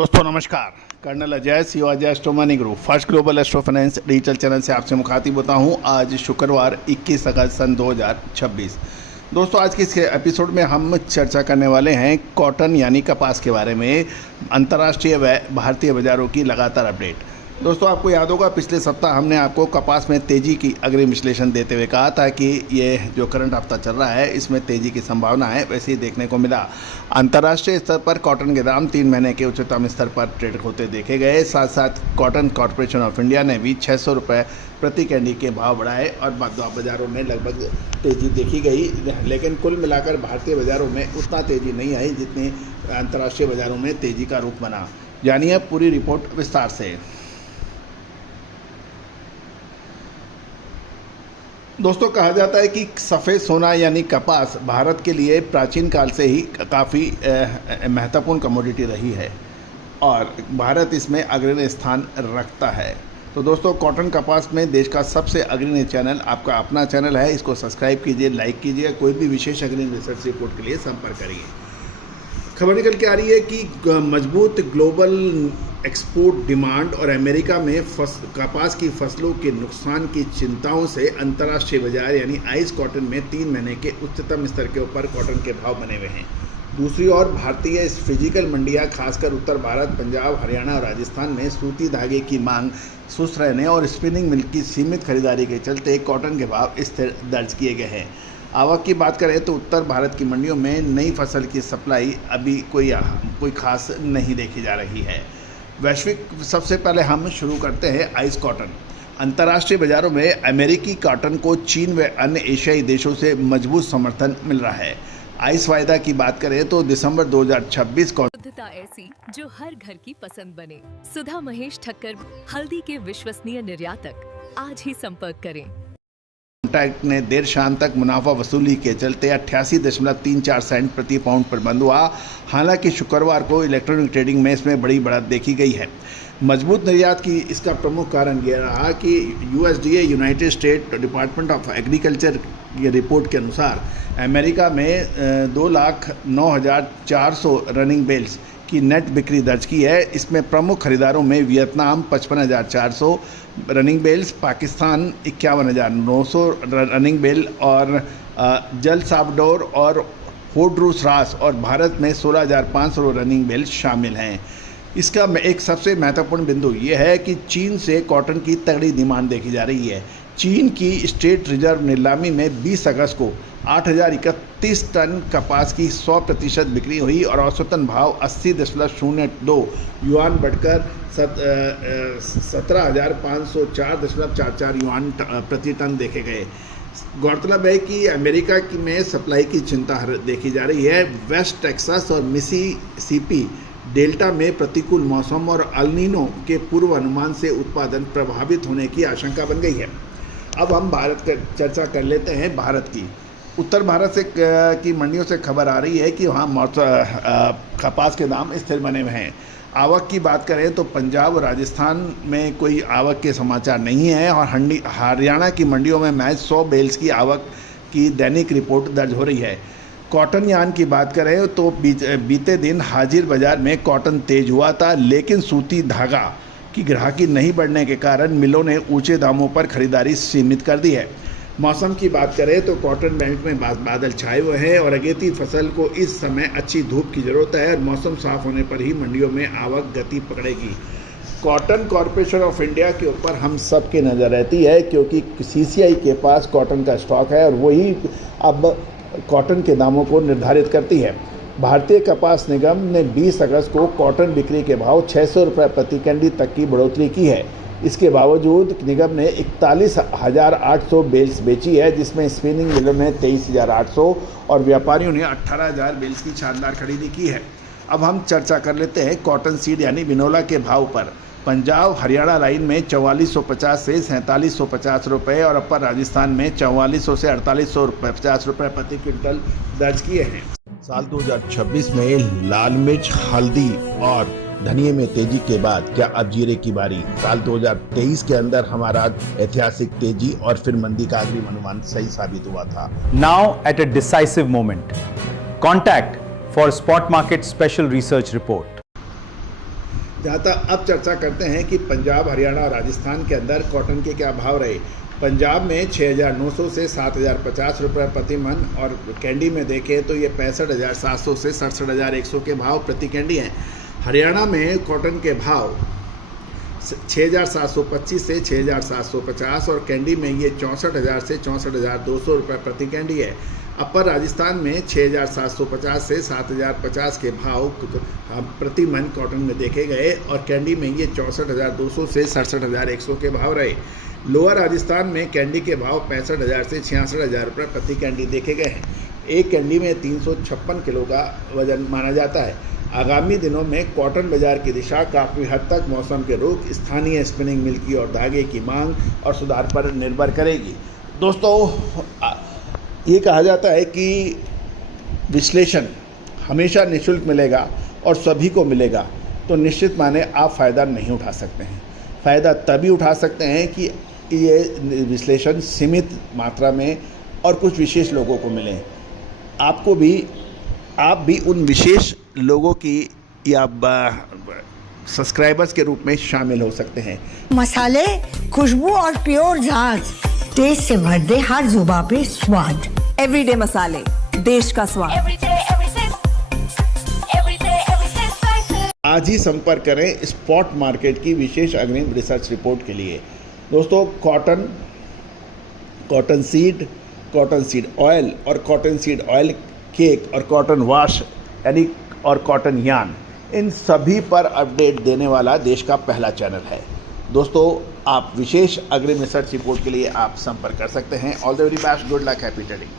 दोस्तों नमस्कार। Colonel Ajay Shivaji Astromoney group first global astro finance digital channel से आपसे मुखातिब होता हूं। आज शुक्रवार 21 अगस्त सन 2026। दोस्तों आज के इस एपिसोड में हम चर्चा करने वाले हैं कॉटन यानी कपास के बारे में, अंतर्राष्ट्रीय व भारतीय बाज़ारों की लगातार अपडेट। दोस्तों आपको याद होगा पिछले सप्ताह हमने आपको कपास में तेज़ी की अग्रिम विश्लेषण देते हुए कहा था कि ये जो करंट हफ्ता चल रहा है इसमें तेज़ी की संभावना है, वैसे ही देखने को मिला। अंतर्राष्ट्रीय स्तर पर कॉटन के दाम 3 महीने के उच्चतम स्तर पर ट्रेड होते देखे गए। साथ साथ कॉटन कॉरपोरेशन ऑफ इंडिया ने भी 600 रुपये प्रति कैंडी के भाव बढ़ाए और बाज़ारों में लगभग तेज़ी देखी गई, लेकिन कुल मिलाकर भारतीय बाज़ारों में उतना तेज़ी नहीं आई जितनी अंतर्राष्ट्रीय बाज़ारों में तेज़ी का रूप बना। जानिए पूरी रिपोर्ट विस्तार से। दोस्तों कहा जाता है कि सफ़ेद सोना यानी कपास भारत के लिए प्राचीन काल से ही काफ़ी महत्वपूर्ण कमोडिटी रही है और भारत इसमें अग्रणी स्थान रखता है। तो दोस्तों कॉटन कपास में देश का सबसे अग्रणी चैनल आपका अपना चैनल है, इसको सब्सक्राइब कीजिए, लाइक कीजिए। कोई भी विशेष अग्रणी रिसर्च रिपोर्ट के लिए संपर्क करिए। खबर निकल के आ रही है कि मजबूत ग्लोबल एक्सपोर्ट डिमांड और अमेरिका में कपास की फसलों के नुकसान की चिंताओं से अंतर्राष्ट्रीय बाजार यानी आइस कॉटन में 3 महीने के उच्चतम स्तर के ऊपर कॉटन के भाव बने हुए हैं। दूसरी ओर भारतीय फिजिकल मंडियां खासकर उत्तर भारत, पंजाब, हरियाणा और राजस्थान में सूती धागे की मांग सुस्त रहने और स्पिनिंग मिल की सीमित खरीदारी के चलते कॉटन के भाव स्थिर दर्ज किए गए हैं। आवक की बात करें तो उत्तर भारत की मंडियों में नई फसल की सप्लाई अभी कोई खास नहीं देखी जा रही है। वैश्विक सबसे पहले हम शुरू करते हैं आइस कॉटन। अंतर्राष्ट्रीय बाजारों में अमेरिकी कॉटन को चीन व अन्य एशियाई देशों से मजबूत समर्थन मिल रहा है। आइस वायदा की बात करें तो दिसंबर 2026 को शुद्धता ऐसी जो हर घर की पसंद बने। सुधा महेश ठक्कर, हल्दी के विश्वसनीय निर्यातक। आज ही संपर्क करें। कॉन्ट्रैक्ट ने देर शाम तक मुनाफा वसूली के चलते 88.34 सेंट प्रति पाउंड पर बंद हुआ। हालांकि शुक्रवार को इलेक्ट्रॉनिक ट्रेडिंग में इसमें बड़ी बढ़त देखी गई है। मजबूत निर्यात की इसका प्रमुख कारण यह रहा कि USDA United state department of agriculture की रिपोर्ट के अनुसार अमेरिका में 2,09,400 रनिंग बेल्स की नेट बिक्री दर्ज की है। इसमें प्रमुख खरीदारों में Vietnam 55,400 running bales, Pakistan 51,900 running bale और जल साल्वाडोर और होंडुरास और भारत में 16,500 रनिंग बेल शामिल हैं। इसका एक सबसे महत्वपूर्ण बिंदु ये है कि चीन से कॉटन की तगड़ी डिमांड देखी जा रही है। चीन की स्टेट रिजर्व नीलामी में 20 अगस्त को 8,031 टन कपास की 100% बिक्री हुई और औसतन भाव 80.02 युआन बढ़कर 17,504.44 युआन प्रति टन देखे गए। गौरतलब है कि अमेरिका में सप्लाई की चिंता देखी जा रही है। वेस्ट टेक्सास और मिसिसिपी डेल्टा में प्रतिकूल मौसम और अल नीनो के पूर्व अनुमान से उत्पादन प्रभावित होने की आशंका बन गई है। अब हम भारत का चर्चा कर लेते हैं। भारत की उत्तर भारत से की मंडियों से खबर आ रही है कि वहाँ कपास के दाम स्थिर बने हुए हैं। आवक की बात करें तो पंजाब और राजस्थान में कोई आवक के समाचार नहीं है और हरियाणा की मंडियों में महज 100 बेल्स की आवक की दैनिक रिपोर्ट दर्ज हो रही है। कॉटन यान की बात करें तो बीते दिन हाजिर बाजार में कॉटन तेज हुआ था, लेकिन सूती धागा की ग्राहकी नहीं बढ़ने के कारण मिलों ने ऊंचे दामों पर खरीदारी सीमित कर दी है। मौसम की बात करें तो कॉटन बेल्ट में बादल छाए हुए हैं और अगेती फसल को इस समय अच्छी धूप की जरूरत है और मौसम साफ होने पर ही मंडियों में आवक गति पकड़ेगी। कॉटन कॉरपोरेशन ऑफ इंडिया के ऊपर हम सब की नज़र रहती है क्योंकि सीसीआई के पास कॉटन का स्टॉक है और वही अब कॉटन के दामों को निर्धारित करती है। भारतीय कपास निगम ने 20 अगस्त को कॉटन बिक्री के भाव 600 रुपये प्रति कैंडी तक की बढ़ोतरी की है। इसके बावजूद निगम ने 41,800 बेल्स बेची है, जिसमें स्पिनिंग मिलों ने 23,800 और व्यापारियों ने 18,000 बेल्स की शानदार खरीदी की है। अब हम चर्चा कर लेते हैं कॉटन सीड यानी बिनोला के भाव पर। पंजाब हरियाणा लाइन में 4450 से 4750 रुपये और अपर राजस्थान में 4400 से 4850 रुपये प्रति क्विंटल दर्ज किए हैं। साल 2026 में लाल मिर्च, हल्दी और धनिये में तेजी के बाद क्या अब जीरे की बारी? साल 2023 के अंदर हमारा ऐतिहासिक तेजी और फिर मंदी का अग्रिम अनुमान सही साबित हुआ था। Now at a decisive moment, contact for spot market special research report. जहाँ तक अब चर्चा करते हैं कि पंजाब, हरियाणा और राजस्थान के अंदर कॉटन के क्या भाव रहे। पंजाब में 6,900 से 7,050 रुपये प्रति मन, और कैंडी में देखें तो ये 65,700 से 67,100 के भाव प्रति कैंडी हैं। हरियाणा में कॉटन के भाव 6,725 से 6,750 और कैंडी में ये 64,000 से 64,200 रुपये प्रति कैंडी है। अपर राजस्थान में 6,750 से 7,050 के भाव प्रति मन कॉटन में देखे गए और कैंडी में ये 64,200 से 67,100 के भाव रहे। लोअर राजस्थान में कैंडी के भाव 65,000 से 66,000 रुपये प्रति कैंडी देखे गए हैं। एक कैंडी में 356 किलो का वजन माना जाता है। आगामी दिनों में कॉटन बाजार की दिशा काफ़ी हद तक मौसम के रुख, स्थानीय स्पिनिंग मिल की और धागे की मांग और सुधार पर निर्भर करेगी। दोस्तों, ये कहा जाता है कि विश्लेषण हमेशा निःशुल्क मिलेगा और सभी को मिलेगा, तो निश्चित माने आप फ़ायदा नहीं उठा सकते हैं। फ़ायदा तभी उठा सकते हैं कि ये विश्लेषण सीमित मात्रा में और कुछ विशेष लोगों को मिले। आप भी उन विशेष लोगों की या सब्सक्राइबर्स के रूप में शामिल हो सकते हैं। मसाले, खुशबू और प्योर झांझ, टेस्ट से भर दे हर जुबां पे स्वाद। एवरीडे मसाले, देश का स्वाद। आज ही संपर्क करें स्पॉट मार्केट की विशेष अग्रिम रिसर्च रिपोर्ट के लिए। दोस्तों, कॉटन सीड ऑयल और कॉटन सीड ऑयल केक और कॉटन वॉश और कॉटन यार्न, इन सभी पर अपडेट देने वाला देश का पहला चैनल है। दोस्तों, आप विशेष अग्रिम रिसर्च रिपोर्ट के लिए आप संपर्क कर सकते हैं। All the very best, good luck, happy trading.